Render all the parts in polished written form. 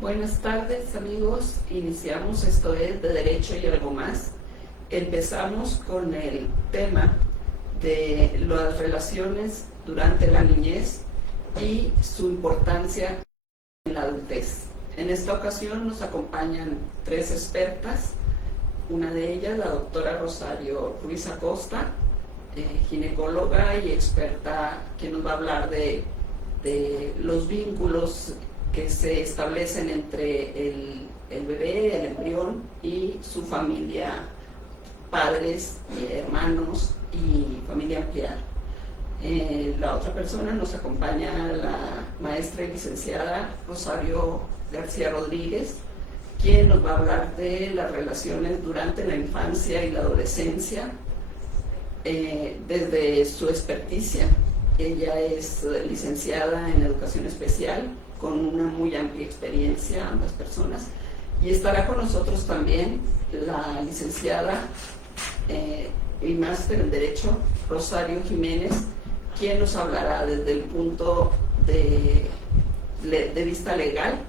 Buenas tardes, amigos. Iniciamos esto es de Derecho y algo más. Empezamos con el tema de las relaciones durante la niñez y su importancia en la adultez. En esta ocasión nos acompañan tres expertas. Una de ellas, la doctora Rosario Ruiz Acosta, ginecóloga y experta, que nos va a hablar de los vínculos que se establecen entre el bebé, el embrión y su familia, padres, hermanos y familia ampliada. La otra persona nos acompaña la maestra y licenciada Rosario García Rodríguez, quien nos va a hablar de las relaciones durante la infancia y la adolescencia desde su experticia. Ella es licenciada en educación especial, con una muy amplia experiencia, ambas personas, y estará con nosotros también la licenciada y máster en Derecho, Rosario Jiménez, quien nos hablará desde el punto de vista legal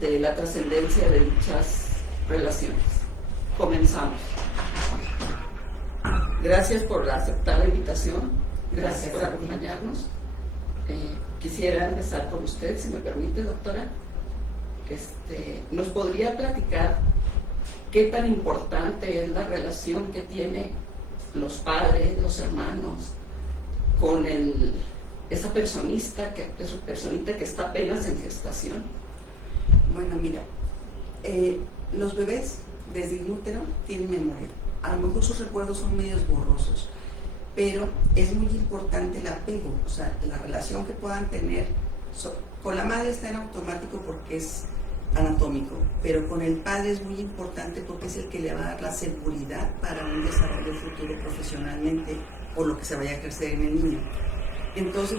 de la trascendencia de dichas relaciones. Comenzamos. Gracias por aceptar la invitación, gracias por acompañarnos. Quisiera empezar con usted, si me permite, doctora. ¿Nos podría platicar qué tan importante es la relación que tienen los padres, los hermanos, con esa personita que está apenas en gestación? Bueno, mira, los bebés desde el útero tienen memoria. A lo mejor sus recuerdos son medios borrosos, pero es muy importante el apego, o sea, la relación que puedan tener. Con la madre está en automático porque es anatómico, pero con el padre es muy importante porque es el que le va a dar la seguridad para un desarrollo futuro profesionalmente por lo que se vaya a crecer en el niño. Entonces,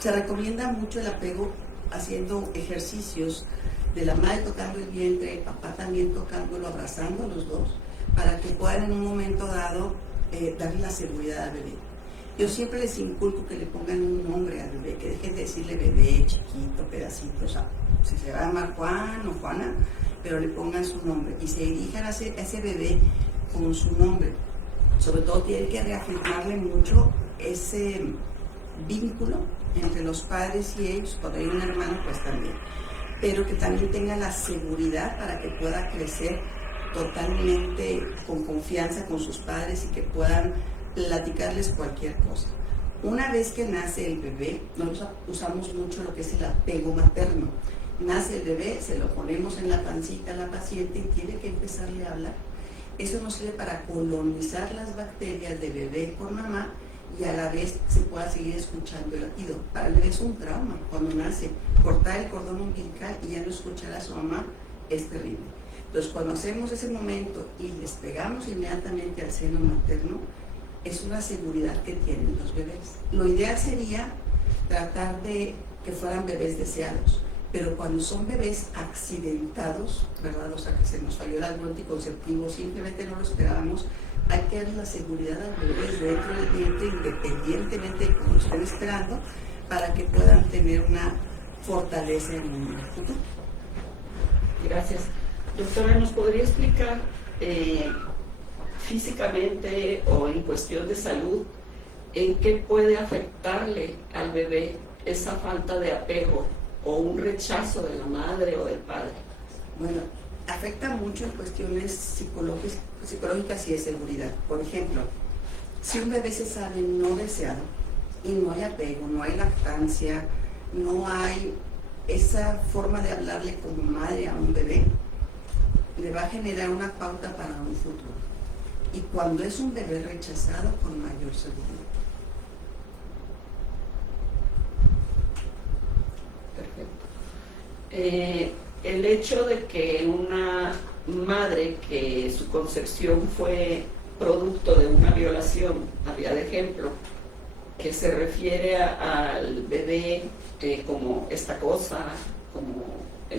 se recomienda mucho el apego haciendo ejercicios de la madre tocando el vientre, el papá también tocándolo, abrazando a los dos, para que puedan en un momento dado darle la seguridad al bebé. Yo siempre les inculco que le pongan un nombre al bebé, que dejen de decirle bebé, chiquito, pedacito, o sea, si se va a llamar Juan o Juana, pero le pongan su nombre y se dirijan a ese bebé con su nombre. Sobre todo tienen que reafirmarle mucho ese vínculo entre los padres y ellos. Cuando hay un hermano, pues también, pero que también tenga la seguridad para que pueda crecer totalmente con confianza con sus padres y que puedan platicarles cualquier cosa. Una vez que nace el bebé, nosotros usamos mucho lo que es el apego materno. Nace el bebé, se lo ponemos en la pancita a la paciente y tiene que empezarle a hablar. Eso nos sirve para colonizar las bacterias de bebé con mamá y a la vez se pueda seguir escuchando el latido. Para el bebé es un trauma cuando nace. Cortar el cordón umbilical y ya no escuchar a su mamá es terrible. Entonces, cuando hacemos ese momento y les pegamos inmediatamente al seno materno, es una seguridad que tienen los bebés. Lo ideal sería tratar de que fueran bebés deseados, pero cuando son bebés accidentados, ¿verdad? O sea, que se nos falló el algo anticonceptivo, simplemente no lo esperábamos, hay que darle la seguridad al bebé dentro del vientre, independientemente de cómo lo estén esperando, para que puedan tener una fortaleza en el futuro. Gracias. Doctora, ¿nos podría explicar físicamente o en cuestión de salud en qué puede afectarle al bebé esa falta de apego o un rechazo de la madre o del padre? Bueno, afecta mucho en cuestiones psicológicas y de seguridad. Por ejemplo, si un bebé se sabe no deseado y no hay apego, no hay lactancia, no hay esa forma de hablarle como madre a un bebé, le va a generar una pauta para un futuro. Y cuando es un bebé rechazado, con mayor seguridad. Perfecto. El hecho de que una madre que su concepción fue producto de una violación, había de ejemplo, que se refiere al bebé como esta cosa, como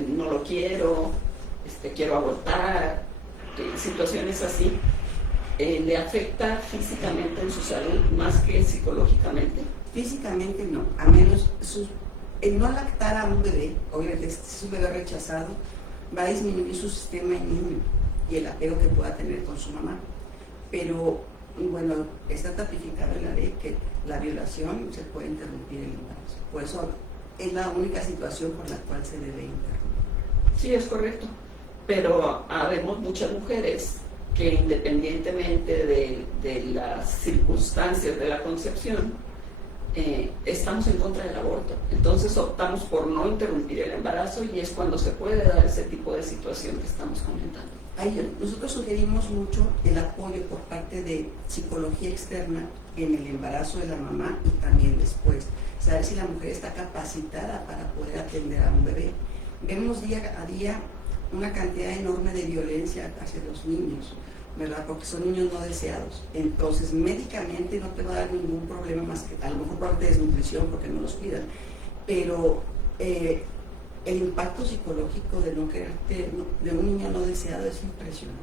no lo quiero, quiero abortar, situaciones así, ¿le afecta físicamente en su salud más que psicológicamente? Físicamente no, a menos el no lactar a un bebé, obviamente si es un bebé rechazado, va a disminuir su sistema inmune y el apego que pueda tener con su mamá. Pero bueno, está tipificado en la ley que la violación se puede interrumpir el embarazo. Por eso es la única situación por la cual se debe interrumpir. Sí, es correcto. Pero habemos muchas mujeres que independientemente de las circunstancias de la concepción, estamos en contra del aborto. Entonces optamos por no interrumpir el embarazo y es cuando se puede dar ese tipo de situación que estamos comentando. Nosotros sugerimos mucho el apoyo por parte de psicología externa en el embarazo de la mamá y también después. Saber si la mujer está capacitada para poder atender a un bebé. Vemos día a día una cantidad enorme de violencia hacia los niños, ¿verdad? Porque son niños no deseados. Entonces, médicamente no te va a dar ningún problema más que a lo mejor parte de desnutrición porque no los cuidan. Pero el impacto psicológico de no quererte, de un niño no deseado es impresionante.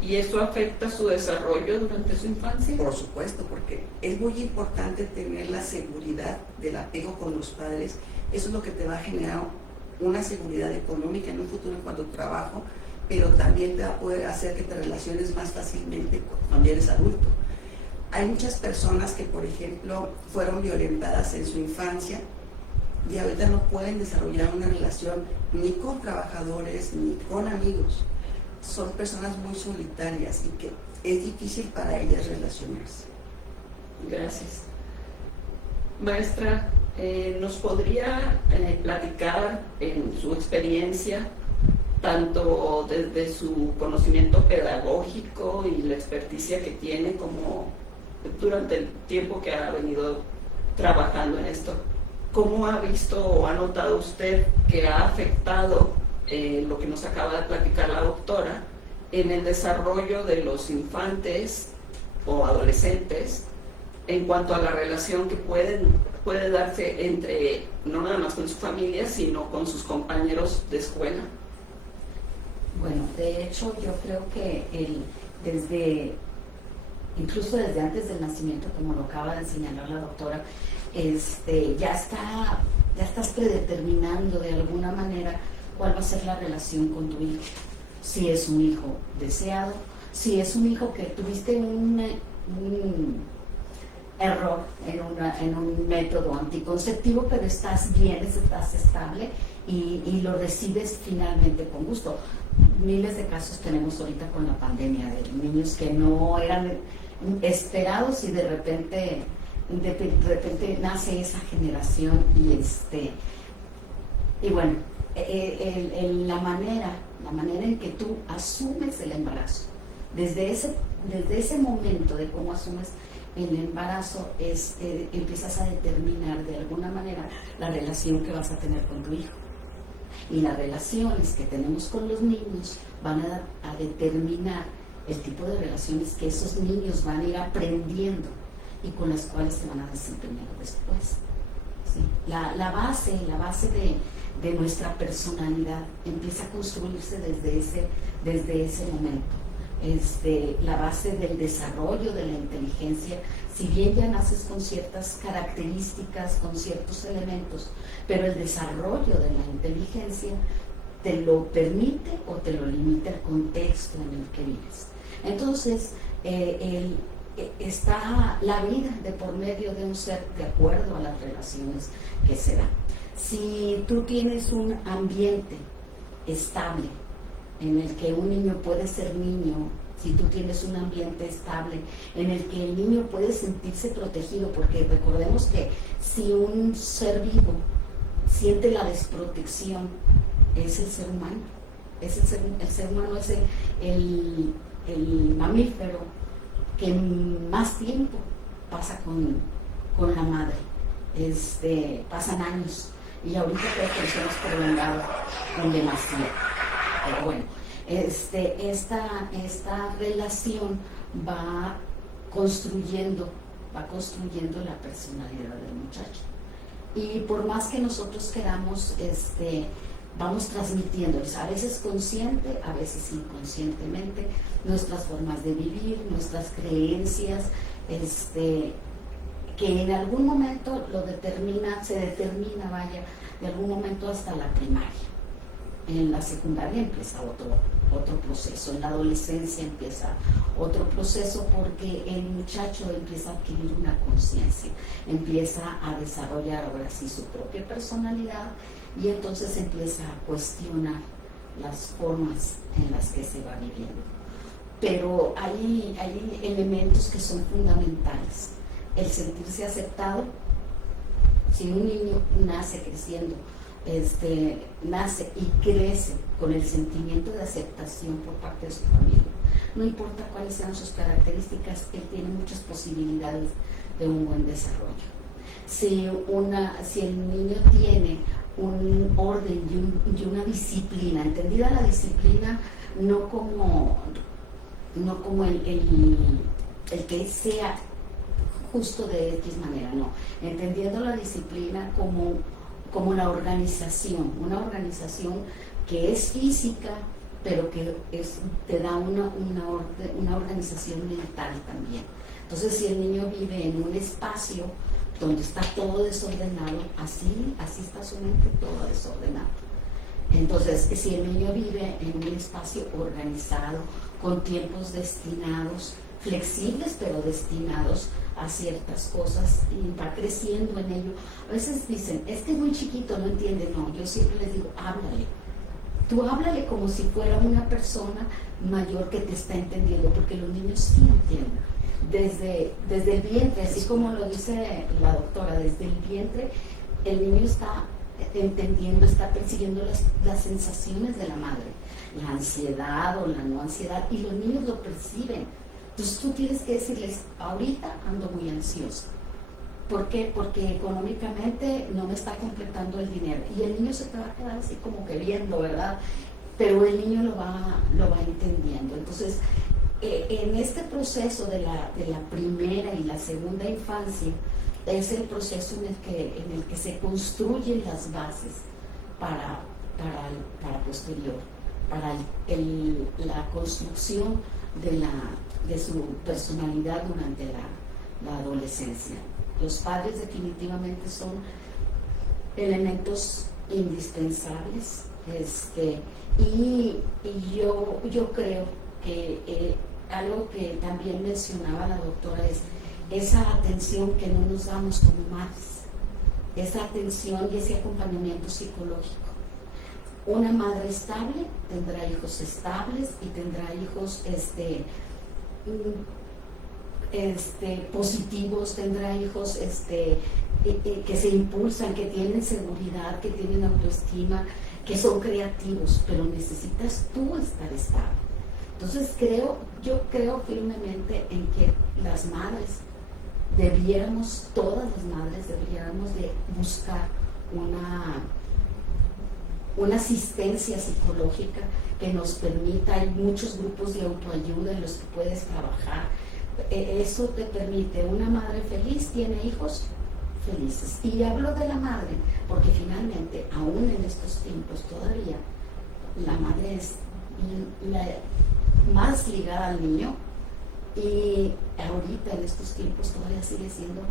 ¿Y eso afecta su desarrollo durante su infancia? Por supuesto, porque es muy importante tener la seguridad del apego con los padres. Eso es lo que te va a generar una seguridad económica en un futuro en cuanto a trabajo, pero también te va a poder hacer que te relaciones más fácilmente cuando eres adulto. Hay muchas personas que, por ejemplo, fueron violentadas en su infancia y ahorita no pueden desarrollar una relación ni con trabajadores ni con amigos. Son personas muy solitarias y que es difícil para ellas relacionarse. Gracias. Maestra, ¿nos podría platicar en su experiencia, tanto desde su conocimiento pedagógico y la experticia que tiene, como durante el tiempo que ha venido trabajando en esto, cómo ha visto o ha notado usted que ha afectado lo que nos acaba de platicar la doctora en el desarrollo de los infantes o adolescentes en cuanto a la relación que puede darse entre, no nada más con su familia, sino con sus compañeros de escuela? Bueno, de hecho yo creo que incluso desde antes del nacimiento, como lo acaba de señalar la doctora, ya estás predeterminando de alguna manera cuál va a ser la relación con tu hijo. Si es un hijo deseado, si es un hijo que tuviste un error en un método anticonceptivo, pero estás bien, estás estable y lo recibes finalmente con gusto. Miles de casos tenemos ahorita con la pandemia de niños que no eran esperados y de repente nace esa generación y bueno, la manera en que tú asumes el embarazo, desde ese momento de cómo asumes el embarazo, empiezas a determinar de alguna manera la relación que vas a tener con tu hijo. Y las relaciones que tenemos con los niños van a determinar el tipo de relaciones que esos niños van a ir aprendiendo y con las cuales se van a desempeñar después. ¿Sí? La base de nuestra personalidad empieza a construirse desde ese momento. La base del desarrollo de la inteligencia, si bien ya naces con ciertas características, con ciertos elementos, pero el desarrollo de la inteligencia te lo permite o te lo limita el contexto en el que vives. Entonces, está la vida de por medio de un ser de acuerdo a las relaciones que se dan. Si tú tienes un ambiente estable en el que un niño puede ser niño, si tú tienes un ambiente estable en el que el niño puede sentirse protegido, porque recordemos que si un ser vivo siente la desprotección, es el ser humano. El ser humano es el mamífero que más tiempo pasa con la madre. Pasan años y ahorita creo que eso hemos prolongado con demasiado. Pero bueno, esta relación va construyendo la personalidad del muchacho. Y por más que nosotros queramos, vamos transmitiéndoles, a veces consciente, a veces inconscientemente, nuestras formas de vivir, nuestras creencias, que en algún momento se determina de algún momento hasta la primaria. En la secundaria empieza otro proceso, en la adolescencia empieza otro proceso, porque el muchacho empieza a adquirir una conciencia, empieza a desarrollar ahora sí su propia personalidad, y entonces empieza a cuestionar las formas en las que se va viviendo. Pero hay elementos que son fundamentales. El sentirse aceptado. Si un niño nace creciendo, nace y crece con el sentimiento de aceptación por parte de su familia, no importa cuáles sean sus características, él tiene muchas posibilidades de un buen desarrollo. Si el niño tiene un orden y una disciplina, entendida la disciplina no como el que sea justo de X manera, no, entendiendo la disciplina como la organización, una organización que es física, pero que te da una organización mental también. Entonces, si el niño vive en un espacio donde está todo desordenado, así está su mente, todo desordenado. Entonces, si el niño vive en un espacio organizado, con tiempos destinados, flexibles pero destinados a ciertas cosas, y va creciendo en ello. A veces dicen, es que es muy chiquito, no entiende. No, yo siempre les digo, háblale. Tú háblale como si fuera una persona mayor que te está entendiendo, porque los niños sí entienden. Desde el vientre, así como lo dice la doctora, desde el vientre el niño está entendiendo, está percibiendo las sensaciones de la madre, la ansiedad o la no ansiedad, y los niños lo perciben. Entonces tú tienes que decirles, ahorita ando muy ansiosa. ¿Por qué? Porque económicamente no me está completando el dinero. Y el niño se te va a quedar así como que viendo, ¿verdad? Pero el niño lo va entendiendo. Entonces, en este proceso de la primera y la segunda infancia, es el proceso en el que se construyen las bases para posterior, para la construcción de su personalidad durante la adolescencia. Los padres definitivamente son elementos indispensables, y yo creo que algo que también mencionaba la doctora es esa atención que no nos damos como madres, esa atención y ese acompañamiento psicológico. Una madre estable tendrá hijos estables y tendrá hijos positivos, tendrá hijos que se impulsan, que tienen seguridad, que tienen autoestima, que son creativos, pero necesitas tú estar estable. Entonces yo creo firmemente en que las madres todas las madres deberíamos de buscar una asistencia psicológica que nos permita. Hay muchos grupos de autoayuda en los que puedes trabajar. Eso te permite. Una madre feliz tiene hijos felices. Y hablo de la madre porque finalmente, aún en estos tiempos todavía, la madre es la más ligada al niño, y ahorita en estos tiempos todavía sigue siendo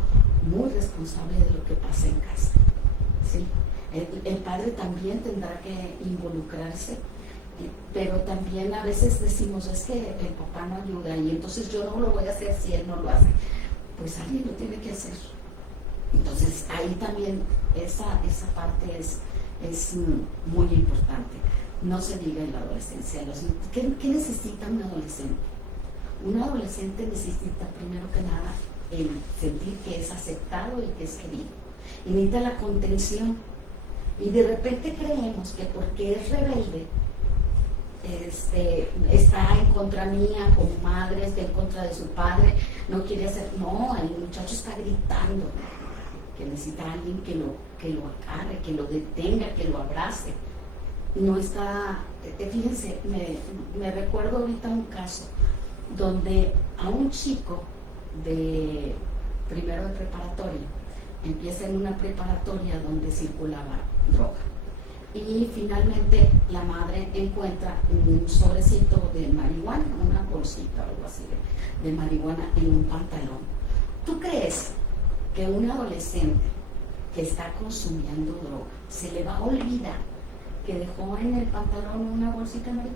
muy responsable de lo que pasa en casa, ¿sí? El padre también tendrá que involucrarse, pero también a veces decimos, es que el papá no ayuda y entonces yo no lo voy a hacer si él no lo hace. Pues alguien lo tiene que hacer. Entonces ahí también esa parte es muy importante. No se diga en la adolescencia. ¿Qué necesita un adolescente? Un adolescente necesita primero que nada el sentir que es aceptado y que es querido. Y necesita la contención. Y de repente creemos que porque es rebelde, está en contra mía como madre, está en contra de su padre, no quiere hacer. No, el muchacho está gritando que necesita a alguien que lo agarre, que lo detenga, que lo abrace. No está. Fíjense, me recuerdo ahorita un caso donde a un chico de primero de preparatoria empieza en una preparatoria donde circulaba droga, y finalmente la madre encuentra un sobrecito de marihuana, una bolsita o algo así de marihuana en un pantalón. ¿Tú crees que un adolescente que está consumiendo droga se le va a olvidar que dejó en el pantalón una bolsita amarilla?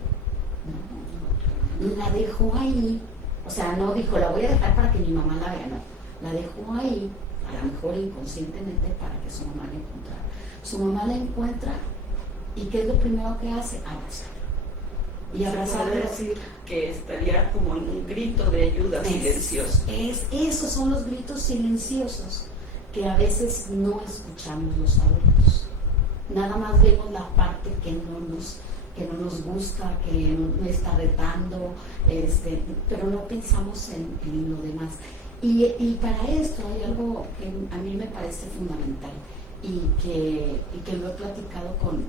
No, la dejó ahí. O sea, no dijo, la voy a dejar para que mi mamá la vea, no. La dejó ahí, a lo mejor inconscientemente, para que su mamá la encontrara. Su mamá la encuentra y ¿qué es lo primero que hace? Abrazarla. Y abrazarla. Se puede decir que estaría como en un grito de ayuda silencioso. Esos son los gritos silenciosos que a veces no escuchamos los adultos. Nada más vemos la parte que no nos gusta, que no está retando, pero no pensamos en lo demás. Y para esto hay algo que a mí me parece fundamental y que lo he platicado con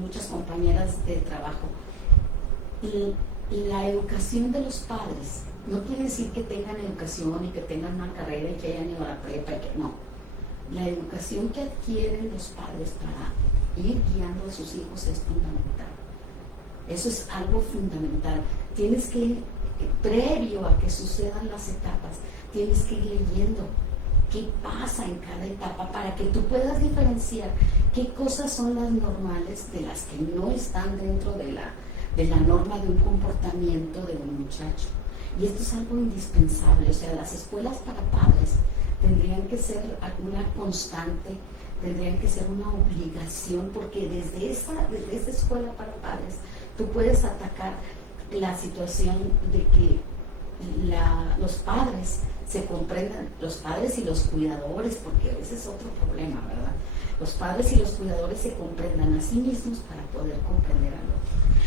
muchas compañeras de trabajo. La educación de los padres no quiere decir que tengan educación y que tengan una carrera y que hayan ido a la prepa y que no. La educación que adquieren los padres para ir guiando a sus hijos es fundamental. Eso es algo fundamental. Tienes que ir, previo a que sucedan las etapas, tienes que ir leyendo qué pasa en cada etapa para que tú puedas diferenciar qué cosas son las normales de las que no están dentro de la norma de un comportamiento de un muchacho. Y esto es algo indispensable. O sea, las escuelas para padres tendrían que ser una constante, tendrían que ser una obligación, porque desde esa escuela para padres tú puedes atacar la situación de que los padres se comprendan, los padres y los cuidadores, porque ese es otro problema, ¿verdad? Los padres y los cuidadores se comprendan a sí mismos para poder comprender al otro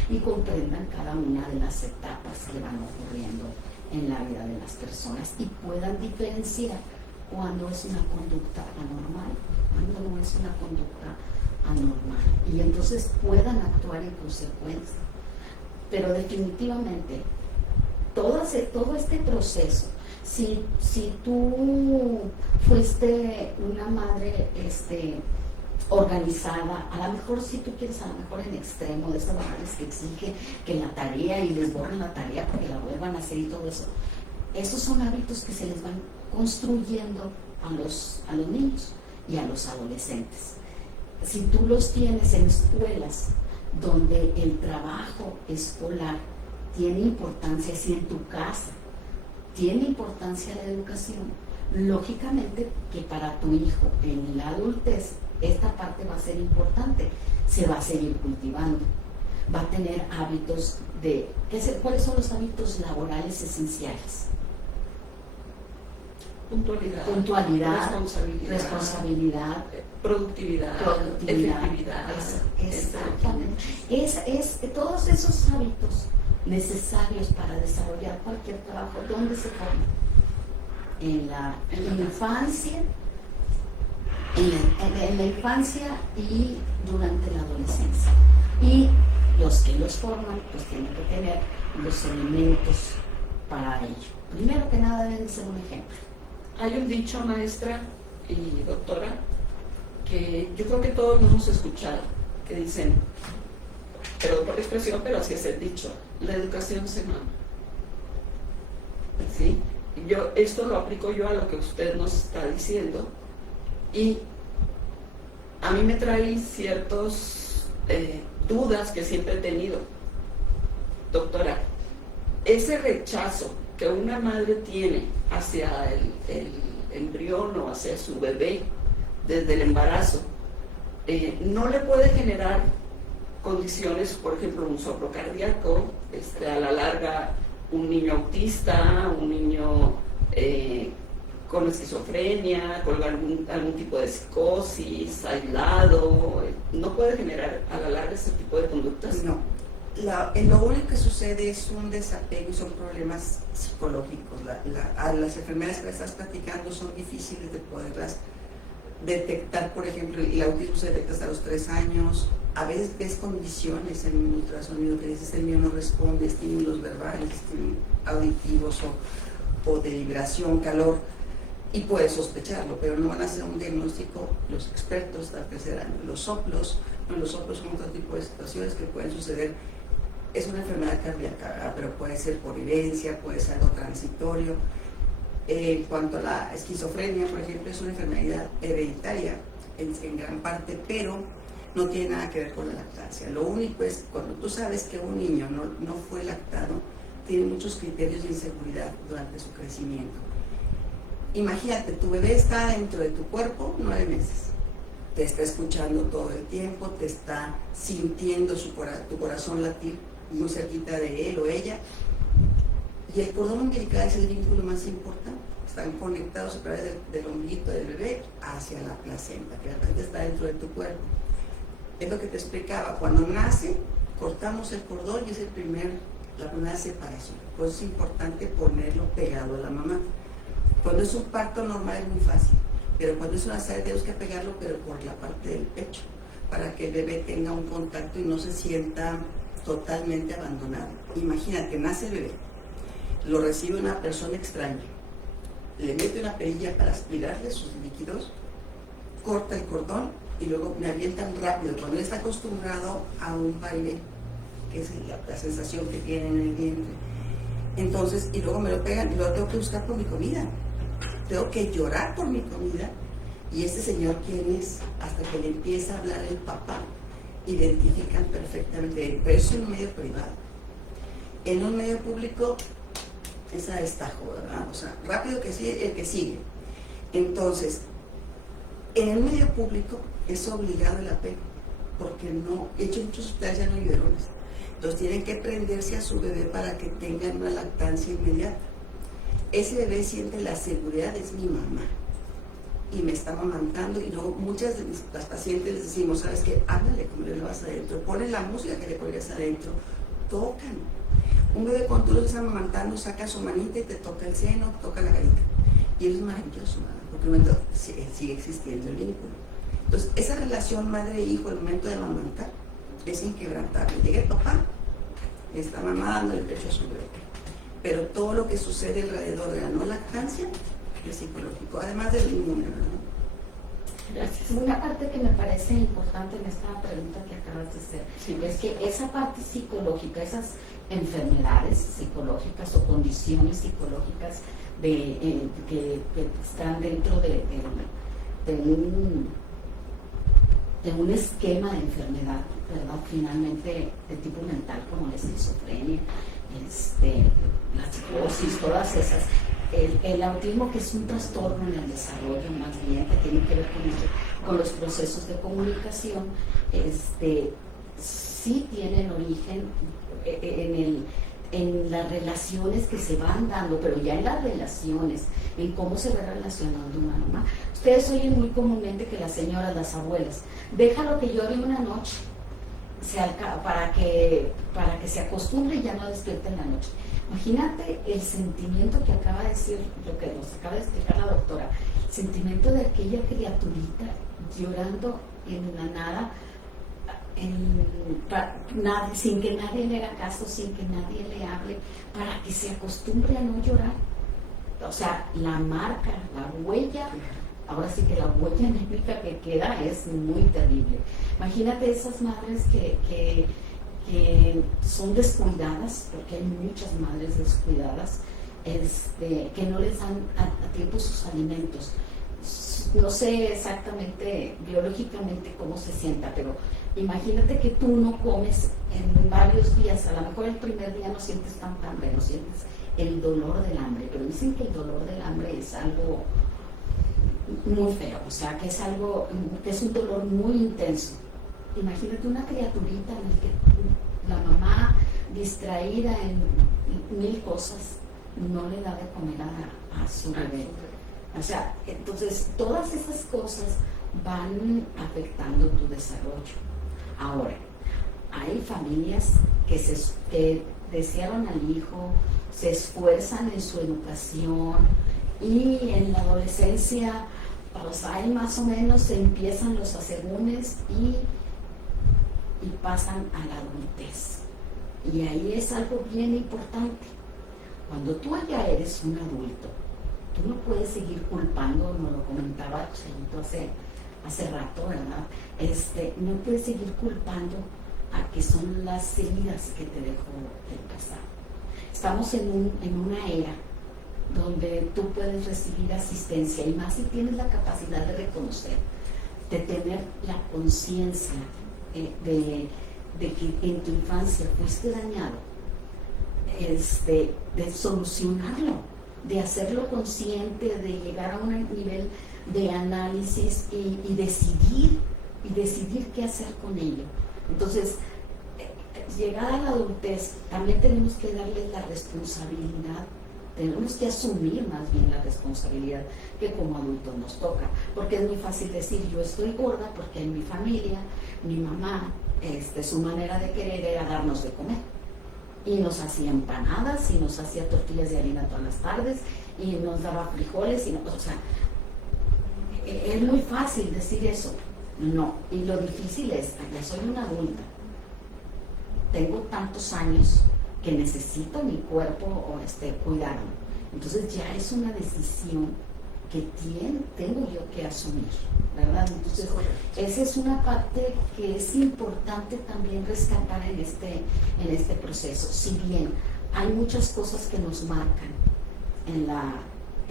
y comprendan cada una de las etapas que van ocurriendo en la vida de las personas y puedan diferenciar cuando es una conducta anormal, cuando no es una conducta anormal, y entonces puedan actuar en consecuencia. Pero definitivamente todo este proceso, si tú fuiste una madre organizada, a lo mejor si tú quieres, a lo mejor en extremo, de esas madres que exige que la tarea y les borren la tarea porque la vuelvan a hacer y todo eso, esos son hábitos que se les van construyendo a los niños y a los adolescentes. Si tú los tienes en escuelas donde el trabajo escolar tiene importancia, si en tu casa tiene importancia la educación, lógicamente que para tu hijo en la adultez esta parte va a ser importante, se va a seguir cultivando, va a tener hábitos ¿cuáles son los hábitos laborales esenciales? Puntualidad, responsabilidad, productividad, efectividad. Exactamente. Todos esos hábitos necesarios para desarrollar cualquier trabajo, ¿dónde se forman? En la infancia, en la infancia y durante la adolescencia. Y los que los forman, pues tienen que tener los elementos para ello. Primero que nada deben ser un ejemplo. Hay un dicho, maestra y doctora, que yo creo que todos lo hemos escuchado, que dicen, perdón por la expresión, pero así es el dicho, la educación se mama. ¿Sí? Esto lo aplico yo a lo que usted nos está diciendo y a mí me trae ciertas dudas que siempre he tenido. Doctora, ese rechazo que una madre tiene hacia el embrión o hacia su bebé desde el embarazo, no le puede generar condiciones, por ejemplo, un soplo cardíaco, a la larga un niño autista, un niño con esquizofrenia, con algún tipo de psicosis, aislado, ¿no puede generar a la larga ese tipo de conductas? No. Lo único que sucede es un desapego y son problemas psicológicos. Las enfermedades que estás platicando son difíciles de poderlas detectar. Por ejemplo, el autismo se detecta hasta los 3 años. A veces ves condiciones en un ultrasonido que dices el mío no responde, estímulos verbales, estímulos auditivos o de vibración, calor, y puedes sospecharlo, pero no van a hacer un diagnóstico los expertos hasta el 3er año. Los soplos son otro tipo de situaciones que pueden suceder. Es una enfermedad cardíaca, pero puede ser por vivencia, puede ser algo transitorio. En cuanto a la esquizofrenia, por ejemplo, es una enfermedad hereditaria. en gran parte, pero no tiene nada que ver con la lactancia. Lo único es, cuando tú sabes que un niño no fue lactado, tiene muchos criterios de inseguridad durante su crecimiento. Imagínate, tu bebé está dentro de tu cuerpo 9 meses. Te está escuchando todo el tiempo, te está sintiendo tu corazón latir muy cerquita de él o ella. Y el cordón umbilical es el vínculo más importante. Están conectados a través del ombliguito del bebé hacia la placenta, que realmente está dentro de tu cuerpo. Es lo que te explicaba, cuando nace, cortamos el cordón y es la primera separación. Por eso es importante ponerlo pegado a la mamá. Cuando es un parto normal es muy fácil, pero cuando es una cesárea tenemos que pegarlo, pero por la parte del pecho, para que el bebé tenga un contacto y no se sienta totalmente abandonado. Imagínate, nace el bebé, lo recibe una persona extraña, le mete una perilla para aspirarle sus líquidos, corta el cordón y luego me avientan rápido. Cuando él está acostumbrado a un baile, que es la sensación que tiene en el vientre, entonces, y luego me lo pegan y luego tengo que buscar por mi comida, tengo que llorar por mi comida. Y este señor, ¿quién es? Hasta que le empieza a hablar el papá, identifican perfectamente, pero es un medio privado. En un medio público es a destajo, ¿verdad? O sea, rápido que sigue, el que sigue. Entonces, en el medio público es obligado el apego, porque no, de hecho muchos hospitales ya no hay biberones. Entonces tienen que prenderse a su bebé para que tengan una lactancia inmediata. Ese bebé siente la seguridad, es mi mamá y me está amamantando, y luego muchas de las pacientes les decimos, ¿sabes qué? Háblale como le vas adentro, ponen la música que le pones adentro, tocan. Un bebé cuando tú lo estás amamantando saca su manita y te toca el seno, toca la carita. Y eso es maravilloso, ¿verdad? Porque en el momento sigue existiendo el vínculo. Entonces, esa relación madre-hijo al momento de amamantar es inquebrantable. Llega el papá, está mamá dando el pecho a su bebé. Pero todo lo que sucede alrededor de la no lactancia es psicológico, además del inmune, ¿verdad? Gracias. Una parte que me parece importante en esta pregunta que acabas de hacer, sí, es que esa parte psicológica, esas enfermedades psicológicas o condiciones psicológicas que están dentro de un esquema de enfermedad, ¿verdad? Finalmente de tipo mental, como la esquizofrenia, la psicosis, todas esas. El autismo, que es un trastorno en el desarrollo más bien, que tiene que ver con los procesos de comunicación, sí tiene el origen en las relaciones que se van dando, pero ya en las relaciones, en cómo se va relacionando una mamá. Ustedes oyen muy comúnmente que las señoras, las abuelas, déjalo que llore una noche para que se acostumbre y ya no despierte en la noche. Imagínate el sentimiento que acaba de decir, lo que nos acaba de explicar la doctora, el sentimiento de aquella criaturita llorando en la nada, sin que nadie le haga caso, sin que nadie le hable, para que se acostumbre a no llorar. O sea, la marca, la huella, ahora sí que la huella anémica que queda es muy terrible. Imagínate esas madres que son descuidadas, porque hay muchas madres descuidadas, que no les dan a tiempo sus alimentos. No sé exactamente biológicamente cómo se sienta, pero imagínate que tú no comes en varios días, a lo mejor el primer día no sientes tanta hambre, no sientes el dolor del hambre, pero dicen que el dolor del hambre es algo muy feo, o sea, que es un dolor muy intenso. Imagínate una criaturita en la que la mamá, distraída en 1000 cosas, no le da de comer a su bebé. O sea, entonces todas esas cosas van afectando tu desarrollo. Ahora, hay familias que desearon al hijo, se esfuerzan en su educación y en la adolescencia, pues ahí más o menos se empiezan los asegúnes y pasan a la adultez. Y ahí es algo bien importante. Cuando tú ya eres un adulto, tú no puedes seguir culpando, nos lo comentaba Chayito hace rato, ¿verdad? No puedes seguir culpando a que son las heridas que te dejó el pasado. Estamos en una era donde tú puedes recibir asistencia, y más si tienes la capacidad de reconocer de tener la conciencia de que en tu infancia fuiste dañado, de solucionarlo, de hacerlo consciente, de llegar a un nivel de análisis y decidir qué hacer con ello. Entonces, llegada a la adultez, también tenemos que darle la responsabilidad, tenemos que asumir más bien la responsabilidad que como adultos nos toca, porque es muy fácil decir, yo estoy gorda porque en mi familia, mi mamá, su manera de querer era darnos de comer, y nos hacía empanadas, y nos hacía tortillas de harina todas las tardes, y nos daba frijoles, o sea, es muy fácil decir eso. No, y lo difícil es, ya soy una adulta, tengo tantos años que necesito mi cuerpo cuidarlo. Entonces ya es una decisión que tengo yo que asumir, ¿verdad? Entonces esa es una parte que es importante también rescatar en este proceso. Si bien hay muchas cosas que nos marcan en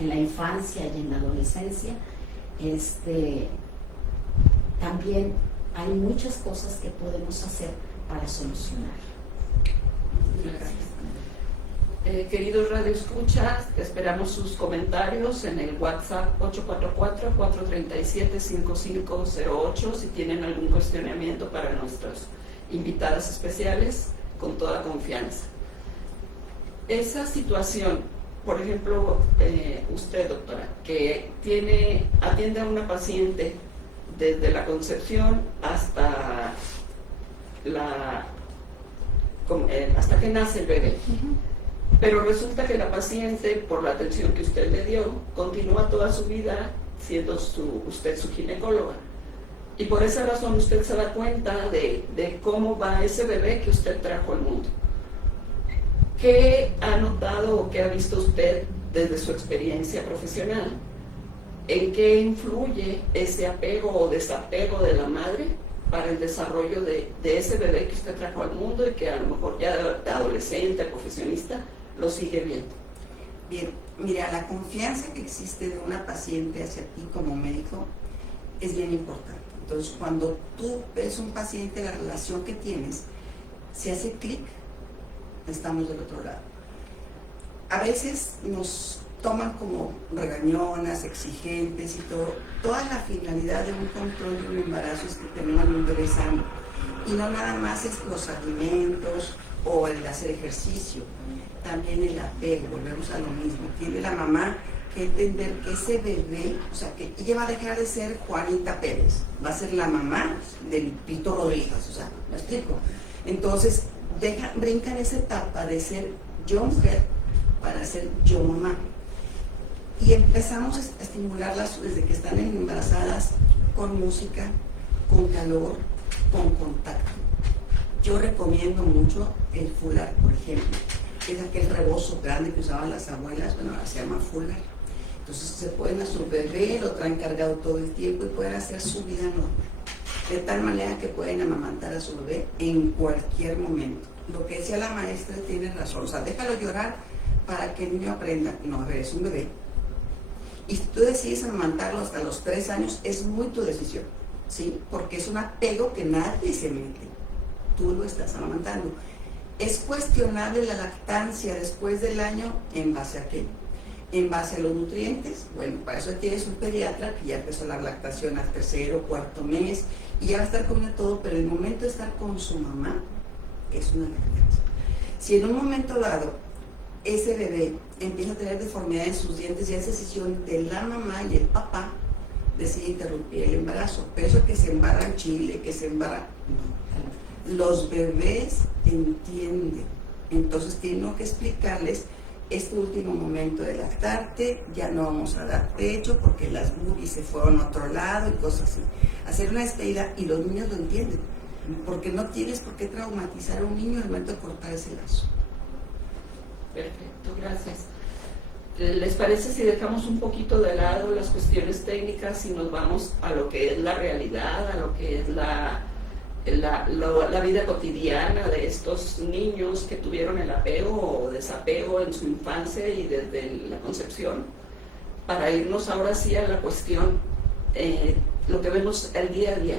la infancia y en la adolescencia, también hay muchas cosas que podemos hacer para solucionar. Gracias. Queridos radioescuchas, esperamos sus comentarios en el WhatsApp 844-437-5508 si tienen algún cuestionamiento para nuestras invitadas especiales, con toda confianza. Esa situación, por ejemplo, usted, doctora, que atiende a una paciente desde la concepción hasta que nace el bebé. Pero resulta que la paciente, por la atención que usted le dio, continúa toda su vida siendo usted su ginecóloga. Y por esa razón usted se da cuenta de cómo va ese bebé que usted trajo al mundo. ¿Qué ha notado o qué ha visto usted desde su experiencia profesional? ¿En qué influye ese apego o desapego de la madre para el desarrollo de ese bebé que usted trajo al mundo y que a lo mejor ya de adolescente, profesionista, lo sigue viendo? Bien, mira, la confianza que existe de una paciente hacia ti como médico es bien importante. Entonces, cuando tú ves un paciente, la relación que tienes, si hace clic, estamos del otro lado. A veces nos toman como regañonas, exigentes y todo. Toda la finalidad de un control de un embarazo es que tengan un bebé sano. Y no nada más es los alimentos o el hacer ejercicio, también el apego, volvemos a lo mismo. Tiene la mamá que entender que ese bebé, o sea, que ella va a dejar de ser Juanita Pérez, va a ser la mamá del Pito Rodríguez, o sea, ¿me explico? Entonces, brincan esa etapa de ser yo mujer para ser yo mamá. Y empezamos a estimularlas desde que están embarazadas con música, con calor, con contacto. Yo recomiendo mucho el fular, por ejemplo, que es aquel rebozo grande que usaban las abuelas, bueno, ahora se llama fular. Entonces se ponen a su bebé, lo traen cargado todo el tiempo y pueden hacer su vida normal. De tal manera que pueden amamantar a su bebé en cualquier momento. Lo que decía la maestra tiene razón, o sea, déjalo llorar para que el niño aprenda. No, a ver, es un bebé. Y si tú decides amamantarlo hasta los 3 años, es muy tu decisión, ¿sí? Porque es un apego que nadie se mete. Tú lo estás amamantando. Es cuestionable la lactancia después del año, ¿en base a qué? En base a los nutrientes. Bueno, para eso tienes un pediatra que ya empezó la lactación al 3.º o 4.º mes y ya va a estar comiendo todo, pero el momento de estar con su mamá es una lactancia. Si en un momento dado ese bebé empieza a tener deformidad en sus dientes, ya es decisión de la mamá y el papá decide interrumpir el embarazo. Pero eso que se embarra en Chile, que se embarra... No. Los bebés entienden. Entonces tengo que explicarles este último momento de lactarte, ya no vamos a dar pecho porque las boobies se fueron a otro lado y cosas así. Hacer una despedida y los niños lo entienden. Porque no tienes por qué traumatizar a un niño al momento de cortar ese lazo. Perfecto, gracias. ¿Les parece si dejamos un poquito de lado las cuestiones técnicas y nos vamos a lo que es la realidad, a lo que es la vida cotidiana de estos niños que tuvieron el apego o desapego en su infancia y desde la concepción, para irnos ahora sí a la cuestión lo que vemos el día a día.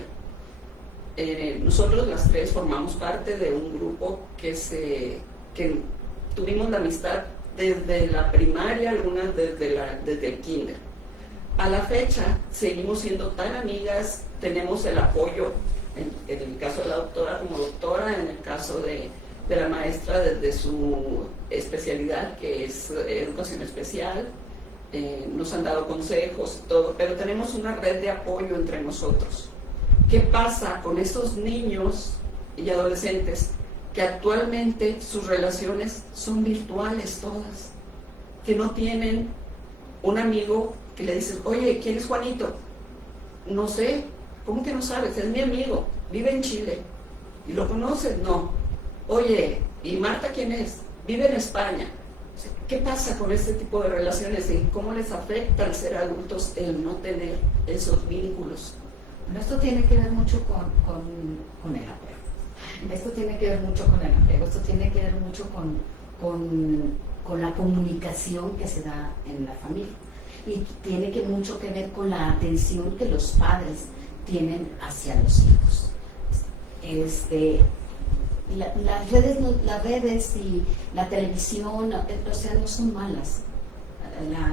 Nosotros las tres formamos parte de un grupo que tuvimos la amistad desde la primaria, algunas desde el kinder. A la fecha seguimos siendo tan amigas, tenemos el apoyo, en el caso de la doctora como doctora, en el caso de la maestra desde su especialidad, que es educación especial. Nos han dado consejos y todo, pero tenemos una red de apoyo entre nosotros. ¿Qué pasa con estos niños y adolescentes que actualmente sus relaciones son virtuales todas? Que no tienen un amigo que le dices, oye, ¿quién es Juanito? No sé. ¿Cómo que no sabes? Es mi amigo, vive en Chile. ¿Y lo conoces? No. Oye, ¿y Marta quién es? Vive en España. ¿Qué pasa con este tipo de relaciones y cómo les afecta al ser adultos el no tener esos vínculos? Bueno, esto tiene que ver mucho con el apego. Esto tiene que ver mucho con el apego. Esto tiene que ver mucho con la comunicación que se da en la familia. Y tiene mucho que ver con la atención que los padres tienen hacia los hijos. Las redes y la televisión, o sea, no son malas.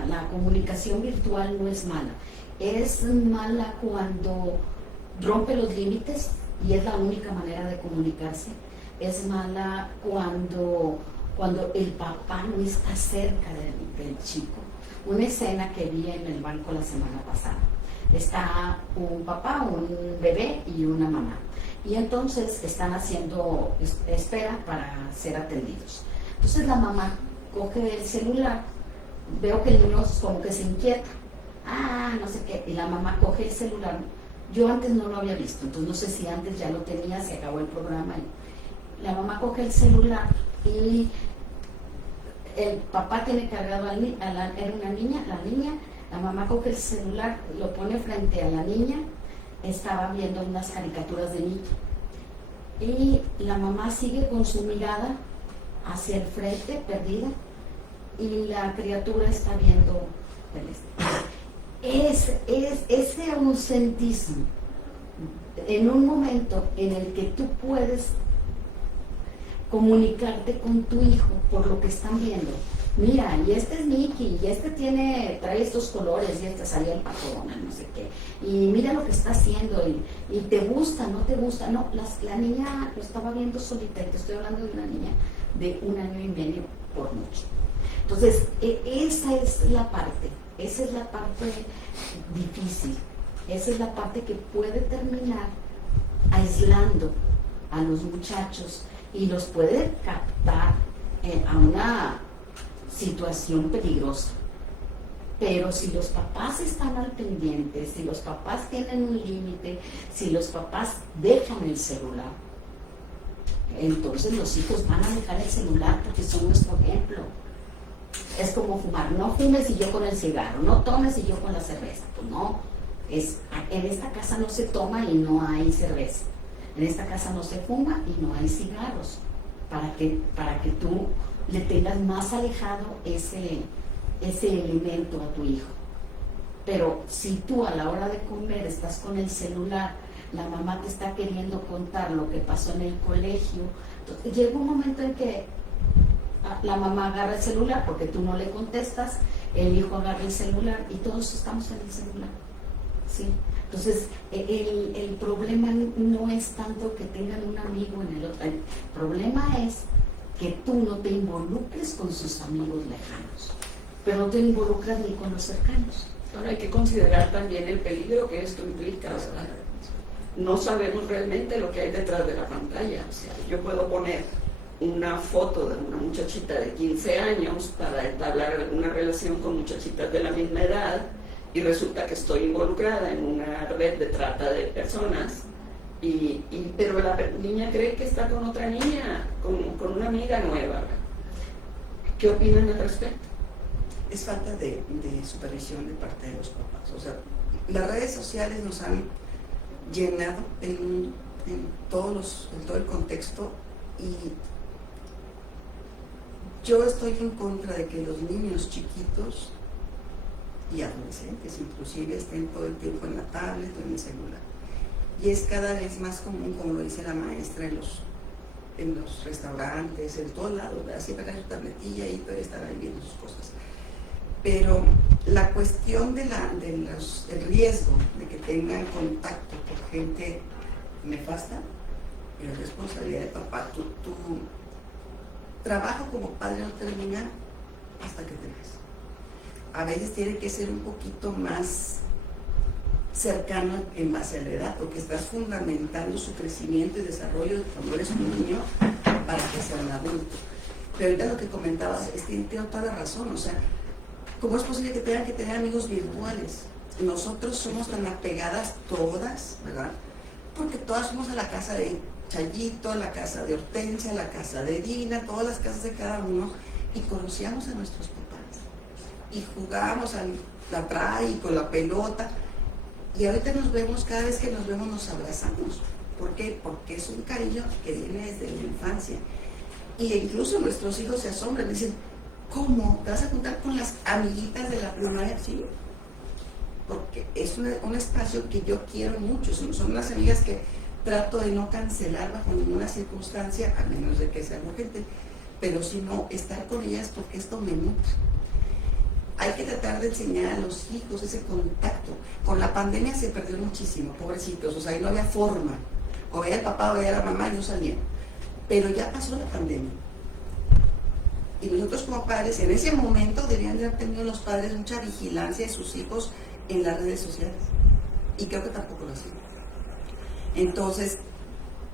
La comunicación virtual no es mala. Es mala cuando rompe los límites y es la única manera de comunicarse. Es mala cuando el papá no está cerca del chico. Una escena que vi en el banco la semana pasada. Está un papá, un bebé y una mamá. Y entonces están haciendo espera para ser atendidos. Entonces la mamá coge el celular, veo que el niño como que se inquieta. No sé qué. Y la mamá coge el celular. Yo antes no lo había visto, entonces no sé si antes ya lo tenía, se acabó el programa. La mamá coge el celular y el papá tiene cargado era una niña, la mamá coge el celular, lo pone frente a la niña, estaba viendo unas caricaturas de niño. Y la mamá sigue con su mirada hacia el frente, perdida, y la criatura está viendo ese ausentismo en un momento en el que tú puedes comunicarte con tu hijo por lo que están viendo. Mira, y este es Mickey, y este trae estos colores, y este salió el patrón, no sé qué, y mira lo que está haciendo, y te gusta, no te gusta. No, la niña lo estaba viendo solita, y te estoy hablando de una niña de 1 año y medio por mucho. Entonces, esa es la parte difícil, esa es la parte que puede terminar aislando a los muchachos y los puede captar a una situación peligrosa. Pero si los papás están al pendiente, si los papás tienen un límite, si los papás dejan el celular, entonces los hijos van a dejar el celular porque son nuestro ejemplo. Es como fumar, no fumes y yo con el cigarro, no tomes y yo con la cerveza. Pues no, en esta casa no se toma y no hay cerveza. En esta casa no se fuma y no hay cigarros, para que tú le tengas más alejado ese elemento a tu hijo. Pero si tú a la hora de comer estás con el celular, la mamá te está queriendo contar lo que pasó en el colegio, entonces llega un momento en que la mamá agarra el celular porque tú no le contestas, el hijo agarra el celular y todos estamos en el celular, ¿sí? Entonces, el problema no es tanto que tengan un amigo en el otro. El problema es que tú no te involucres con sus amigos lejanos, pero no te involucras ni con los cercanos. Ahora hay que considerar también el peligro que esto implica. O sea, no sabemos realmente lo que hay detrás de la pantalla. O sea, yo puedo poner una foto de una muchachita de 15 años para entablar una relación con muchachitas de la misma edad, y resulta que estoy involucrada en una red de trata de personas, pero la niña cree que está con otra niña, con una amiga nueva. ¿Qué opinan al respecto? Es falta de supervisión de parte de los papás. O sea, las redes sociales nos han llenado en todo el contexto, y yo estoy en contra de que los niños chiquitos y adolescentes, inclusive estén todo el tiempo en la tablet o en el celular. Y es cada vez más común, como lo dice la maestra, en los restaurantes, en todos lados, ¿verdad? Siempre hay su tabletilla y puede estar ahí viendo sus cosas. Pero la cuestión del riesgo de que tengan contacto con gente nefasta, y la responsabilidad de papá, tu trabajo como padre no termina hasta que te vas. A veces tiene que ser un poquito más cercano en base a la edad, porque estás fundamentando su crecimiento y desarrollo cuando eres un niño para que sea un adulto. Pero ahorita lo que comentabas, tiene toda la razón, o sea, ¿cómo es posible que tengan que tener amigos virtuales? Nosotros somos tan apegadas todas, ¿verdad? Porque todas fuimos a la casa de Chayito, a la casa de Hortensia, a la casa de Dina, todas las casas de cada uno, y conocíamos a nuestros papás. Y jugábamos a la trae con la pelota. Y ahorita nos vemos, cada vez que nos vemos nos abrazamos. ¿Por qué? Porque es un cariño que viene desde la infancia. Y incluso nuestros hijos se asombran, dicen, ¿cómo? ¿Te vas a juntar con las amiguitas de la primaria? Sí, porque es un espacio que yo quiero mucho. Son unas amigas que trato de no cancelar bajo ninguna circunstancia, a menos de que sea urgente, pero si no, estar con ellas porque esto me nutre. Hay que tratar de enseñar a los hijos ese contacto. Con la pandemia se perdió muchísimo, pobrecitos, o sea, ahí no había forma. O veía al papá o veía a la mamá y no salían. Pero ya pasó la pandemia. Y nosotros como padres, en ese momento deberían de haber tenido los padres mucha vigilancia de sus hijos en las redes sociales. Y creo que tampoco lo hacían. Entonces,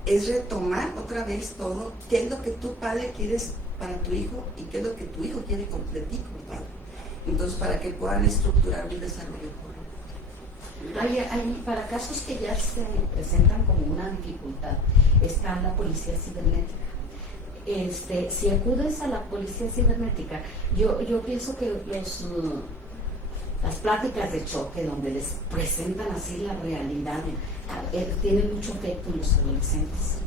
es retomar otra vez todo, qué es lo que tu padre quieres para tu hijo y qué es lo que tu hijo quiere de ti como padre. Entonces, para que puedan estructurar un desarrollo correcto. Para casos que ya se presentan como una dificultad, está la policía cibernética. Si acudes a la policía cibernética, yo pienso que las pláticas de choque donde les presentan así la realidad tienen mucho efecto en los adolescentes.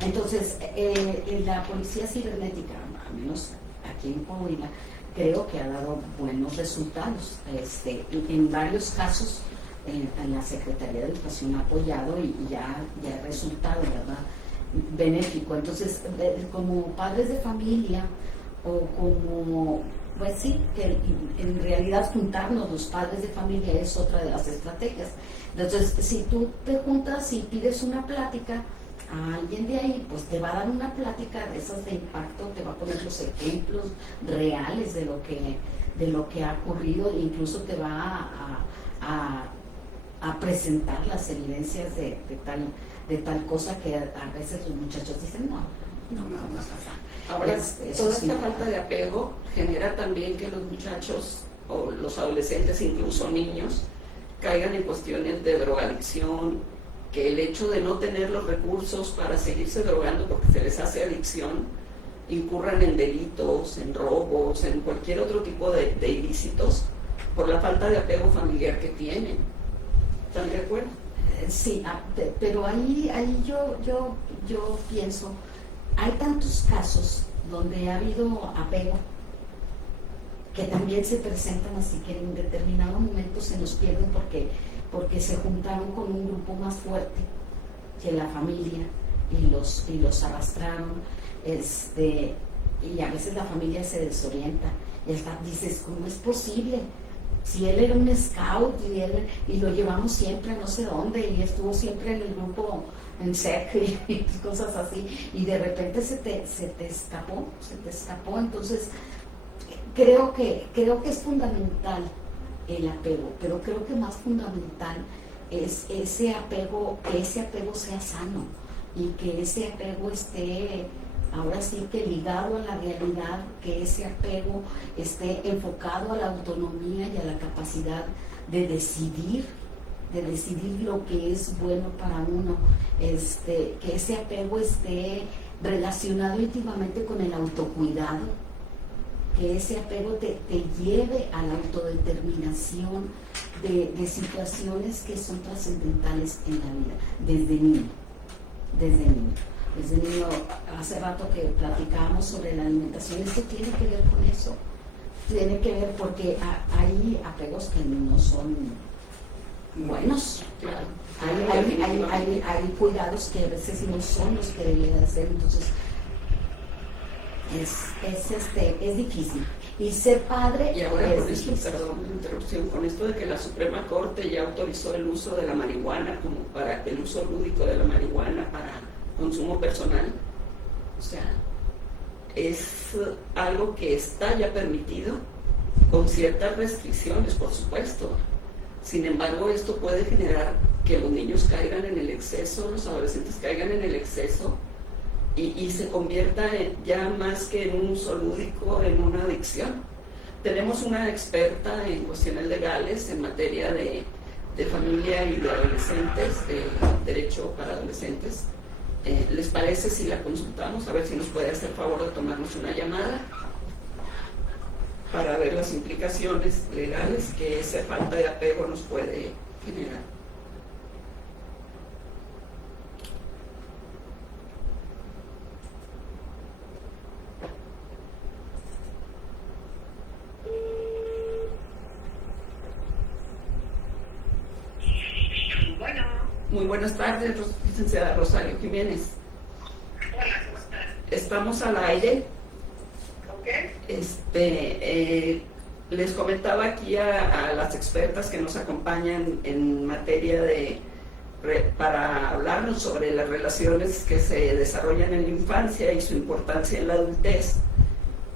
Entonces, la policía cibernética, al menos aquí en Coahuila, creo que ha dado buenos resultados. En varios casos, la Secretaría de Educación ha apoyado y ya ha resultado, ¿verdad?, benéfico. Entonces, como padres de familia o como, pues sí, que en realidad juntarnos los padres de familia es otra de las estrategias. Entonces, si tú te juntas y pides una plática a alguien de ahí, pues te va a dar una plática de esas de impacto, te va a poner los ejemplos reales de lo que ha ocurrido e incluso te va a presentar las evidencias de tal cosa que a veces los muchachos dicen, no pasa. Ahora, toda esta falta de apego genera también que los muchachos o los adolescentes, incluso niños, caigan en cuestiones de drogadicción, que el hecho de no tener los recursos para seguirse drogando porque se les hace adicción, incurran en delitos, en robos, en cualquier otro tipo de ilícitos por la falta de apego familiar que tienen. ¿Están de acuerdo? Sí, pero ahí yo pienso, hay tantos casos donde ha habido apego que también se presentan así que en determinado momento se nos pierden porque se juntaron con un grupo más fuerte que la familia y los arrastraron, y a veces la familia se desorienta y hasta dices, ¿cómo es posible? Si él era un scout y lo llevamos siempre a no sé dónde y estuvo siempre en el grupo en SEC y cosas así, y de repente se te escapó. Entonces creo que es fundamental el apego, pero creo que más fundamental es ese apego, que ese apego sea sano y que ese apego esté ahora sí que ligado a la realidad, que ese apego esté enfocado a la autonomía y a la capacidad de decidir lo que es bueno para uno, que ese apego esté relacionado íntimamente con el autocuidado, que ese apego te lleve a la autodeterminación de situaciones que son trascendentales en la vida, desde niño. Hace rato que platicábamos sobre la alimentación, esto tiene que ver con eso. tiene que ver porque hay apegos que no son buenos. Claro. Hay cuidados que a veces no son los que deberían ser, entonces es difícil. Y ser padre Y ahora es con esto, difícil. perdón la interrupción, con esto de que la Suprema Corte ya autorizó el uso de la marihuana como para el uso lúdico de la marihuana para consumo personal, o sea, es algo que está ya permitido con ciertas restricciones, por supuesto. Sin embargo, esto puede generar que los niños caigan en el exceso, los adolescentes caigan en el exceso y se convierta ya más que en un uso lúdico, en una adicción. Tenemos una experta en cuestiones legales en materia de familia y de adolescentes, de derecho para adolescentes. ¿Les parece si la consultamos? A ver si nos puede hacer favor de tomarnos una llamada para ver las implicaciones legales que esa falta de apego nos puede generar. Bueno, Muy buenas tardes, licenciada Rosario Jiménez. hola, ¿cómo estás? Estamos al aire. ¿Ok? Les comentaba aquí a las expertas que nos acompañan en materia para hablarnos sobre las relaciones que se desarrollan en la infancia y su importancia en la adultez,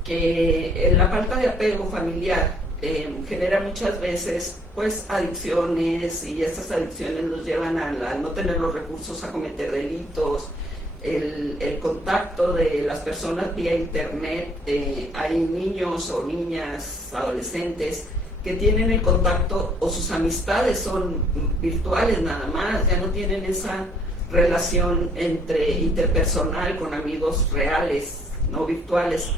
que la falta de apego familiar genera muchas veces pues adicciones, y estas adicciones nos llevan a no tener los recursos a cometer delitos. El contacto de las personas vía internet, hay niños o niñas, adolescentes que tienen el contacto o sus amistades son virtuales nada más, ya no tienen esa relación interpersonal con amigos reales, no virtuales.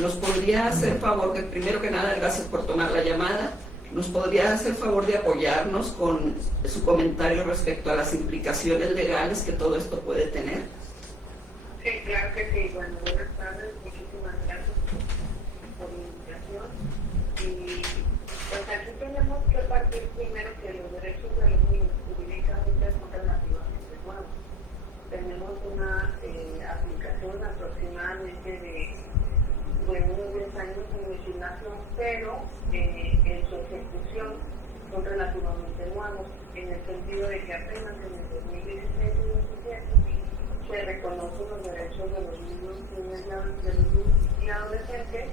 ¿Nos podría hacer favor, que primero que nada, gracias por tomar la llamada, nos podría hacer favor de apoyarnos con su comentario respecto a las implicaciones legales que todo esto puede tener? Sí, claro que sí. Bueno, buenas tardes, muchísimas gracias por la invitación. Y pues aquí tenemos que partir primero que los derechos de los niños jurídicamente son relativamente nuevos. Tenemos una aplicación aproximadamente de unos 10 años en legislación, pero en su ejecución son relativamente nuevos, en el sentido de que apenas en el 2016 y 2017 se reconocen los derechos de los niños y adolescentes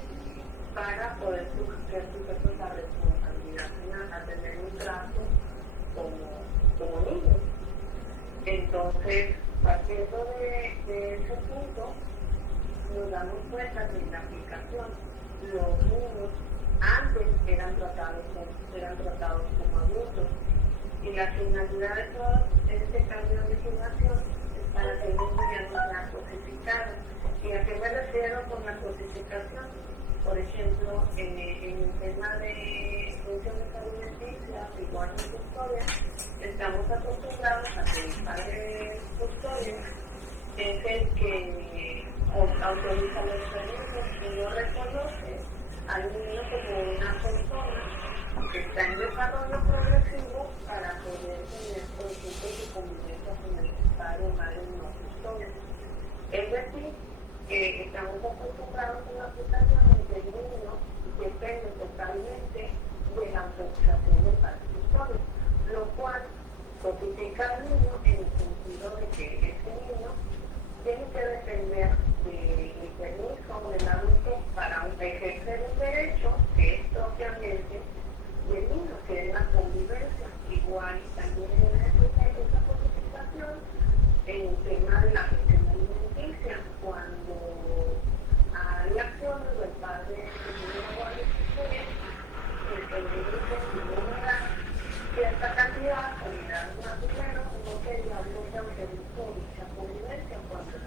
para poder ser sujetos a responsabilidad penal, a tener un trato como niños. Entonces, partiendo de ese punto, nos damos cuenta que en la aplicación los niños antes eran tratados como adultos, y la finalidad de todo este cambio de legislación es para que el niño ya no sea cosificado. ¿Y a qué me refiero con la cosificación? Por ejemplo, en el tema de funciones alimenticias y guardia de custodia, estamos acostumbrados a que el padre de custodia es el que autoriza los permisos y no reconoce al niño como una persona que está en desarrollo progresivo para poder tener, por ejemplo, su convivencia con el padre o madre no custodia. Es decir, que estamos acostumbrados a una aplicación en que el niño depende totalmente de la autorización del padre custodio, lo cual codifica al niño en el sentido de que ese niño tiene que depender del permiso del adulto para ejercer un derecho que es propiamente del niño, que es la convivencia. Igual también en esa codificación en el tema de la gestión alimenticia, cuando hay acciones del padre que tiene una guardia civil, el niño considera cierta cantidad, unidad más dinero, no que el adulto autorizó dicha convivencia, cuando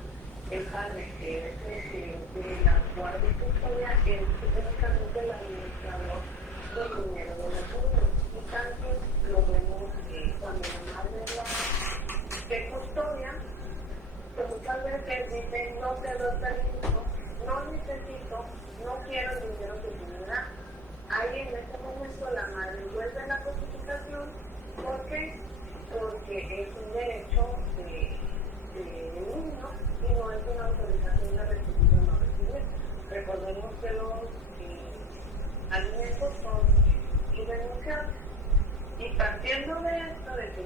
el padre que es de la guardia de custodia es únicamente el administrador del dinero de los niños. Y también lo vemos cuando la madre de custodia, que muchas veces dicen no te doy permiso, no quiero el dinero que tú me das. Ahí en este momento la madre vuelve a la cosificación. ¿Por qué? Porque es un derecho del niño y no es una autorización de recibir o no recibir. Recordemos que los alimentos son irrenunciables. Y partiendo de esto, de que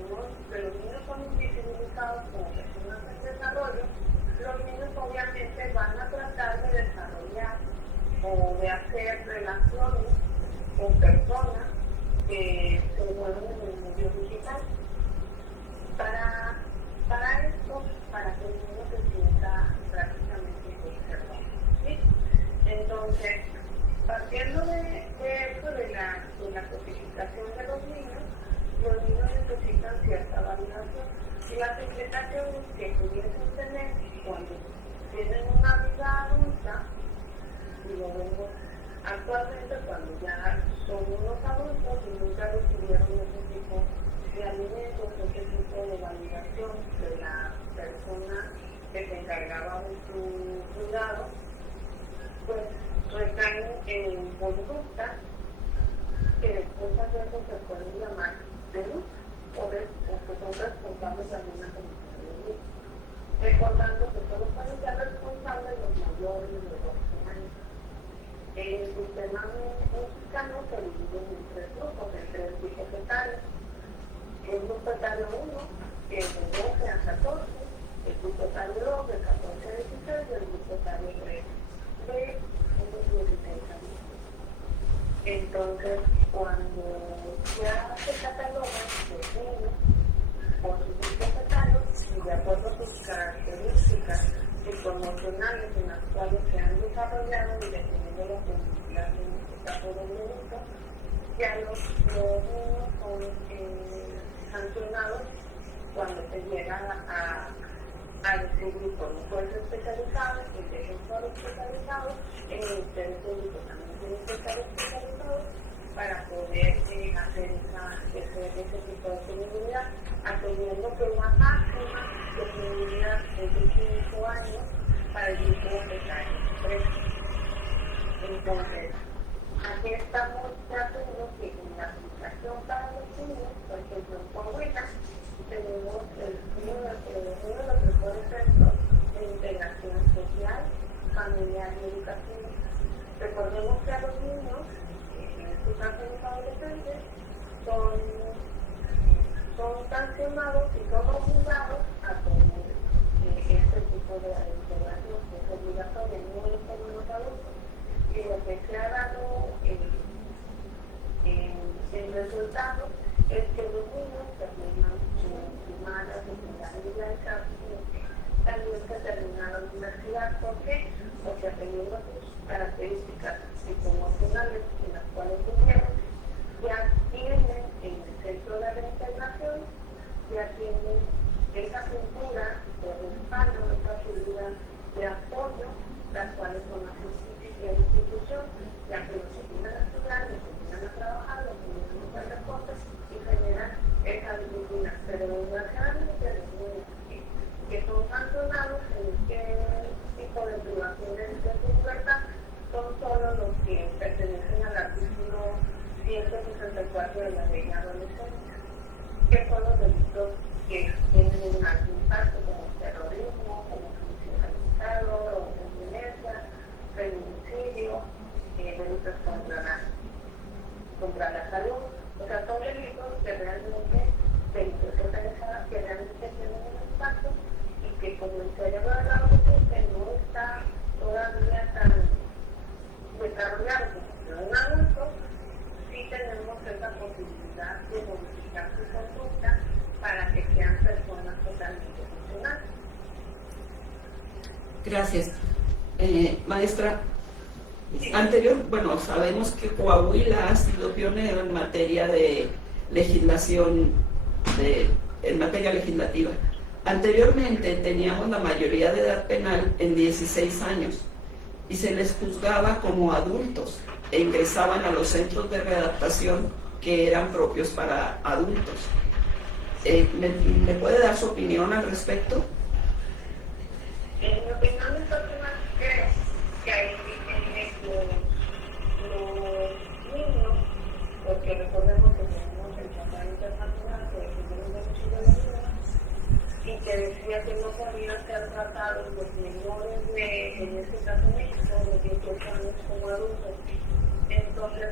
los niños son invisibilizados como personas en desarrollo, los niños obviamente van a tratar de desarrollar o de hacer relaciones con personas que se mueven en el medio digital. Para esto, para que el niño se sienta prácticamente observado. ¿Sí? Entonces, partiendo de eso, de la cosificación de los niños necesitan cierta validación. Y las implicaciones que pudiesen tener cuando tienen una vida adulta, y lo vemos actualmente cuando ya son unos adultos y nunca recibieron ese tipo de alimentos, ese tipo de validación de la persona que se encargaba de su cuidado, pues recaen en conductas que después a veces se pueden llamar de luz o que son responsables de alguna condición de luz. Recordando que solo pueden ser responsables los mayores de 12 años. El sistema mexicano se divide en 3 grupos, en 3 tipos etarios. El grupo etario 1, que es de 12 a 14, el grupo etario 2, de 14 a 16, y el grupo etario 3, de unos 16 años. Entonces, cuando ya se catalogan los niños por sus grupos etarios y de acuerdo a sus características psicoemocionales en las cuales se han desarrollado y dependiendo de la comunidad en este caso del delito, ya los niños son sancionados cuando se llega a decir grupos no jueces especializados, en defensores especializados, en ministerios públicos también tienen que estar especializados para poder hacer ese tipo de punibilidad, atendiendo que la máxima de punibilidad es de 5 años para el grupo etario 3. Entonces, aquí estamos tratando que en la aplicación para los niños, por ejemplo, en Coahuila, tenemos uno de los mejores centros de integración social, familiar y educativa. Recordemos que a los niños, en este caso los adolescentes, son sancionados y son obligados a tener este tipo de integración, que es obligatoria, no es como los adultos. Y lo que se ha dado en resultado es que los niños terminan su primaria, secundaria y también se termina la universidad. ¿Por qué? Porque atendiendo a sus características psicoemocionales en las cuales vivieron, ya tienen en el centro de reintegración, ya tienen esa cultura de respaldo, esa figura de apoyo, las cuales son las institución, ya que los empiezan a estudiar, los empiezan a trabajar, los empiezan a hacer cosas y generan esa disciplina. Pero desgraciadamente los niños que son sancionados en este tipo de privaciones de su libertad son solo los que pertenecen al artículo 164 de la ley de adolescencia, que son los delitos que tienen un alto impacto como terrorismo, como suicidio calificado, o violencia, feminicidio, delitos contra la salud. O sea, son delitos que realmente tienen un impacto y que como el cerebro del adolescente no está todavía tan desarrollado como un adulto, sí tenemos esa posibilidad de modificar su conducta para que sean personas totalmente funcionales. Gracias. Maestra, sabemos que Coahuila ha sido pionero en materia de legislación, en materia legislativa. Anteriormente teníamos la mayoría de edad penal en 16 años y se les juzgaba como adultos e ingresaban a los centros de readaptación que eran propios para adultos. ¿Me puede dar su opinión al respecto? En mi opinión personal creo que hay catalogados los menores de, en este caso México, de 18 años como adultos. Entonces,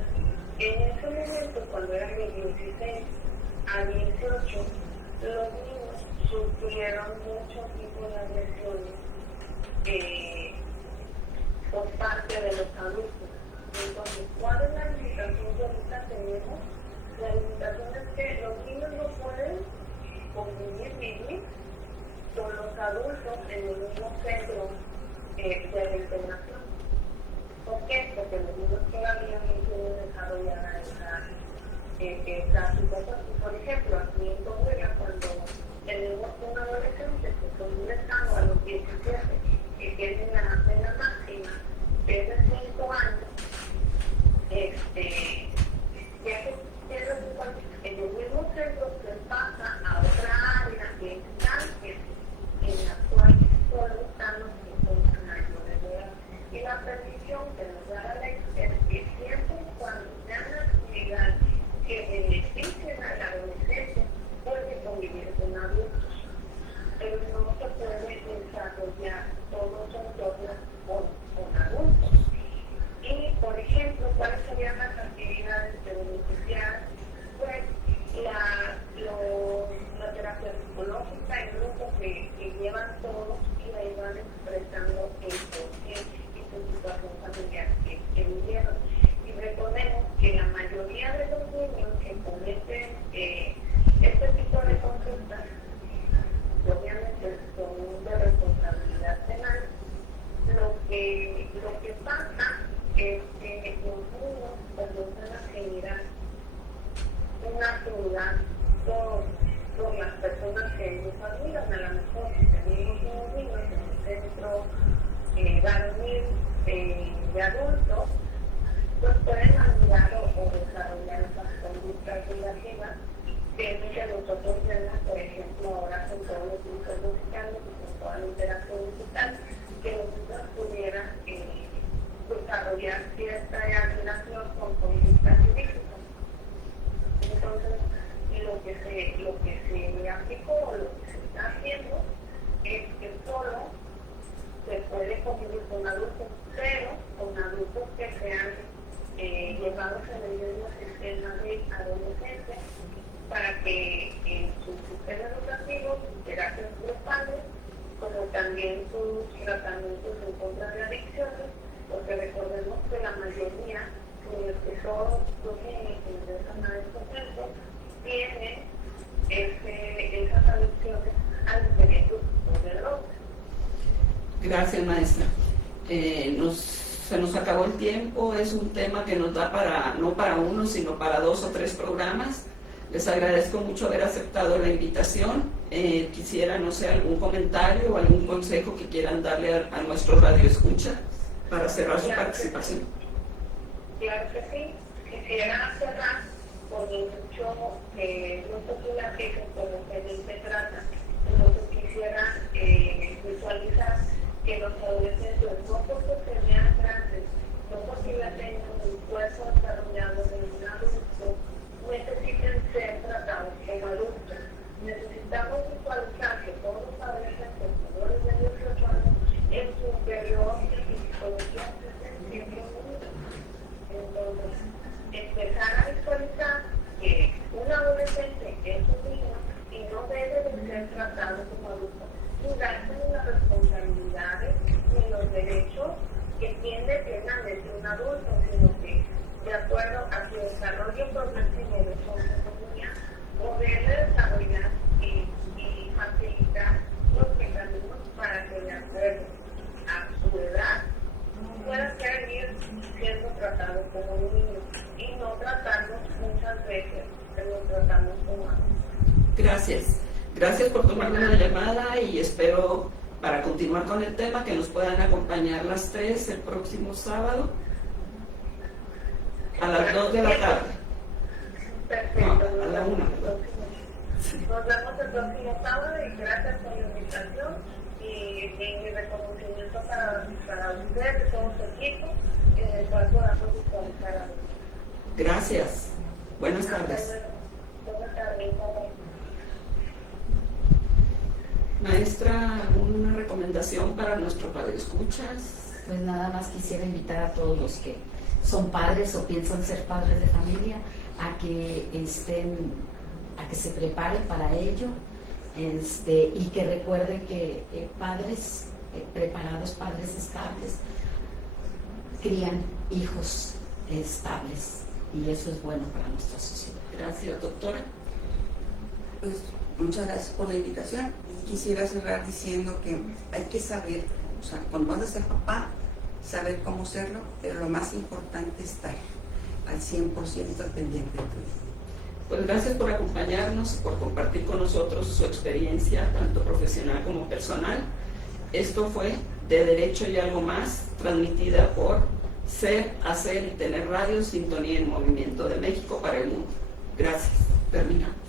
en ese momento, cuando eran de 16 a 18, los niños sufrieron muchos tipos de agresiones por parte de los adultos. Entonces, ¿cuál es la limitación que ahorita tenemos? La limitación es que los niños no pueden vivir con los adultos en el mismo centro de reintegración. ¿Por qué? Porque los niños todavía no tienen desarrollada esa situación. Por ejemplo, aquí en Coahuila, cuando tenemos un adolescente que está ingresando a los 17, que tiene la pena máxima, que es de 5 años, ya que en el mismo centro se pasa a otra área de estancia en la cual solo están los que son mayores de edad. Y la permisión que nos da la ley es que siempre y cuando sea una actividad que beneficie al adolescente, puede convivir con adultos. Pero no se puede desarrollar todos los entornos con adultos. Y, por ejemplo, ¿cuáles serían las actividades que beneficiar? Pues la terapia psicológica, el grupo que llevan todos y ahí van expresando el porqué y su situación familiar que vivieron. Y recordemos que la mayoría de los niños que cometen este tipo de conductas, obviamente son de responsabilidad penal. Lo que pasa es que los niños comienzan a generar una afinidad por las personas que ellos admiran. A lo mejor si tenemos unos niños en el centro varonil de adultos, pues pueden admirar o desarrollar esas conductas relativas que es que nosotros vemos, por ejemplo, ahora con todos los grupos musicales y con toda la interacción digital, que los niños pudieran desarrollar cierta admiración con conductas ilícitas. Entonces, lo que se aplicó o lo que se está haciendo es que solo se puede convivir con adultos, pero con adultos que sean llevados en el mismo sistema de adolescentes para que en sus sistemas educativos, sus terapias grupales, como también sus tratamientos en contra de adicciones, porque recordemos que la mayoría, que todos los niños que ingresan a estos centros, tienen esas adicciones a diferentes tipos de drogas. Gracias, maestra. Se nos acabó el tiempo, es un tema que nos da para, no para uno, sino para 2 o 3 programas. Les agradezco mucho haber aceptado la invitación. Quisiera, no sé, algún comentario o algún consejo que quieran darle a nuestro radio escucha para cerrar su participación. Claro que sí. Quisiera cerrar con el hecho que no se fija por lo que de él se trata. Entonces quisiera visualizar que los adolescentes, no porque se vean grandes, no porque ya tengan un cuerpo desarrollado de un adulto, necesiten ser tratados como adultos. Necesitamos visualizar que todos los adolescentes menores de 18 años en su interior y psicología se sienten unidos. Entonces, empezar a visualizar que un adolescente es un niño y no debe de ser tratado como adulto, ni darse ni las responsabilidades ni los derechos que tiene plenamente un adulto, sino que de acuerdo a su desarrollo progresivo de su autonomía, poder desarrollar y facilitar los mecanismos para que de acuerdo a su edad pueda seguir siendo tratado como un niño y no tratarnos muchas veces que nos tratamos como adultos. Gracias. Gracias por tomar una llamada y espero, para continuar con el tema, que nos puedan acompañar las 3 el próximo sábado a las 2 de la tarde. Perfecto. No, a la 1. Nos vemos el próximo sábado y gracias por la invitación y mi reconocimiento para usted y todo su equipo en el cual podamos visualizar a nosotros. Gracias. Buenas tardes. Buenas tardes. Maestra, ¿alguna recomendación para nuestros radioescuchas? Pues nada más quisiera invitar a todos los que son padres o piensan ser padres de familia a que se preparen para ello, y que recuerden que padres preparados, padres estables, crían hijos estables, y eso es bueno para nuestra sociedad. Gracias, doctora. Pues muchas gracias por la invitación. Quisiera cerrar diciendo que hay que saber, o sea, cuando vas a ser papá, saber cómo serlo, pero lo más importante es estar al 100% al pendiente de tu hijo. Pues gracias por acompañarnos, por compartir con nosotros su experiencia, tanto profesional como personal. Esto fue De Derecho y Algo Más, transmitida por Ser, Hacer y Tener Radio, Sintonía en Movimiento de México para el Mundo. Gracias. Terminamos.